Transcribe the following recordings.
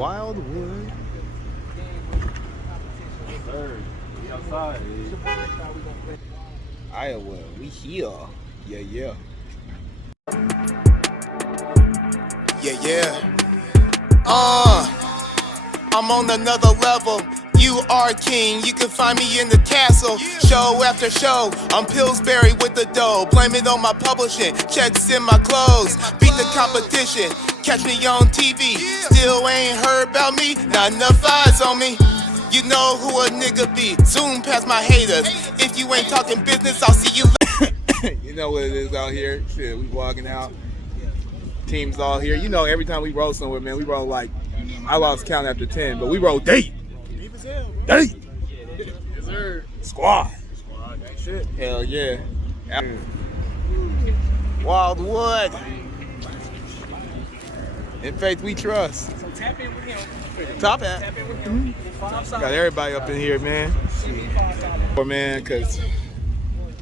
Wildwood. Iowa, we here. Yeah, yeah. Yeah, yeah. I'm on another level. You are king, you can find me in the castle. Show after show, I'm Pillsbury with the dough. Blame it on my publishing, checks in my clothes. Beat the competition, catch me on TV. Still ain't heard about me, not enough eyes on me. You know who a nigga be, zoom past my haters. If you ain't talking business, I'll see you later. You know what it is out here. Shit, we walking out. Teams all here. You know, every time we roll somewhere, man, we roll like, I lost count after 10, but we roll deep. Deep. Yes, sir. Squad. Shit. Hell yeah. Wildwood. In faith we trust. So tap in with him. Top hat. Tap in with him. Got everybody up in here, man. Man, cause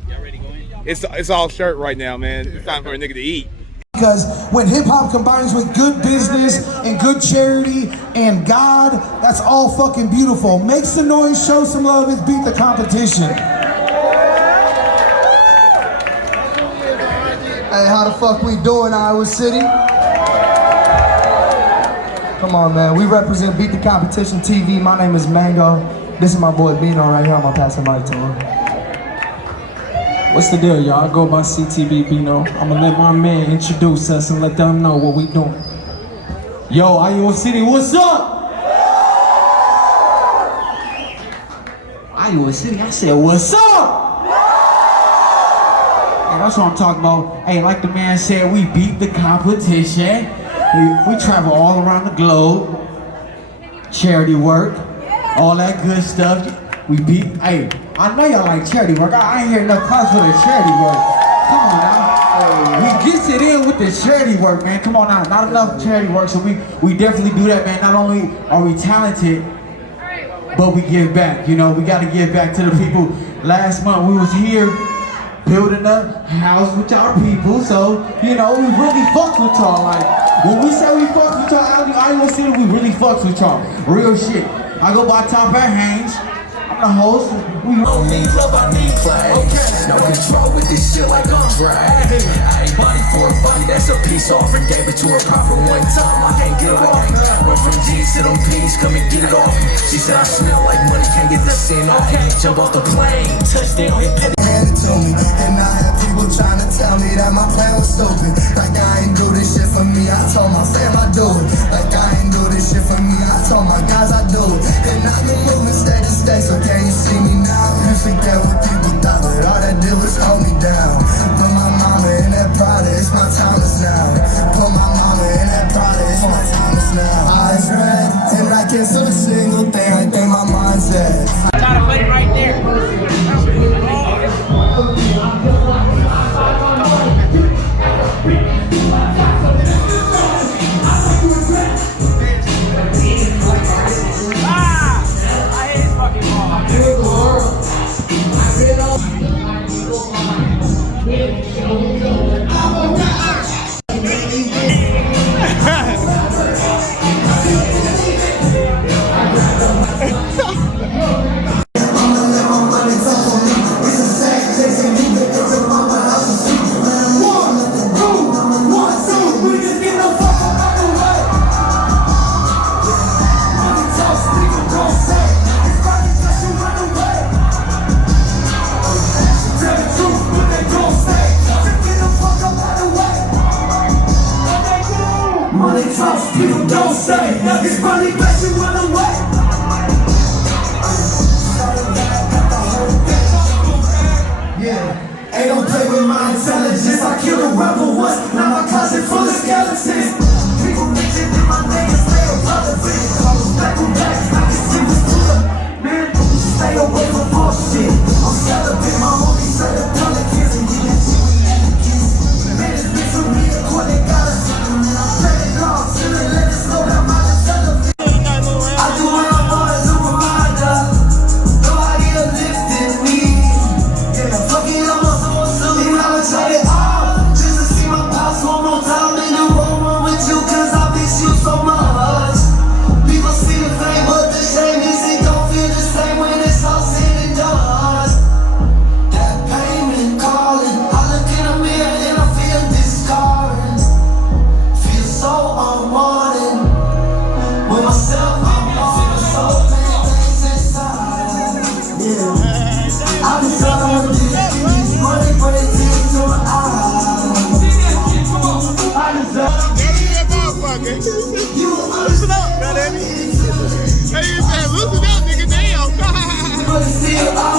Y'all ready to go in? it's all shirt right now, man. It's time for a nigga to eat. Because when hip-hop combines with good business and good charity and God, that's all fucking beautiful. Make some noise, show some love, let's beat the competition. Hey, how the fuck we doing, Iowa City? Come on, man. We represent Beat the Competition TV. My name is Mango. This is my boy Bino right here. I'm gonna pass the mic to him. What's the deal, y'all? I go by CTB Bino. I'm gonna let my man introduce us and let them know what we doing. Yo, Iowa City, what's up? Iowa City, I said, what's up? And that's what I'm talking about. Hey, like the man said, we beat the competition. We travel all around the globe. Charity work, all that good stuff. We beat, hey, I know y'all like charity work. I ain't hear enough calls for the charity work. Come on now. We gets it in with the charity work, man. Come on now. Not enough charity work, so we definitely do that, man. Not only are we talented, but we give back. You know, we got to give back to the people. Last month we was here building a house with our people, so, you know, we really fuck with y'all. Like, when we say we fuck with y'all out in Iowa City, we really fuck with y'all. Real shit. I go by Top Hat Haynes. I'm the host. I don't need love, I need play. Okay. No control with this shit like I'm Dre. I ain't body for a body, that's a piece off. And gave it to her proper one time, I can't get it off. Went from G's to them P's, come and get it off. She said I smell like money, can't get the sin off. Jump off the plane, touchdown, hit penny. Hand it to me, and I had people trying to tell me that my plan was stupid. Like I ain't do this shit for me, I told my fam I do it. Like I ain't do this shit for me, I told my guys I do it. And I've been moving state to state, so can you see me now? You forget what people thought, but all that did was hold me down. Put my mama in that Prada, it's my timeless now. Put my mama in that Prada, it's my timeless now. Eyes red, and I can't see a single thing, I think my mind's dead. Gotta put it right there. People don't say it's funny, but you run away. Yeah, ain't don't play with my intelligence. I killed a rebel once, now my closet full of skeletons. People mention that my name is stay irrelevant. Back on back, I can see what's good. Man, stay away from bullshit. I'm celibate, my homie said the pelicans, and you can see we advocates. Man, it's been for me, a court, they got us. all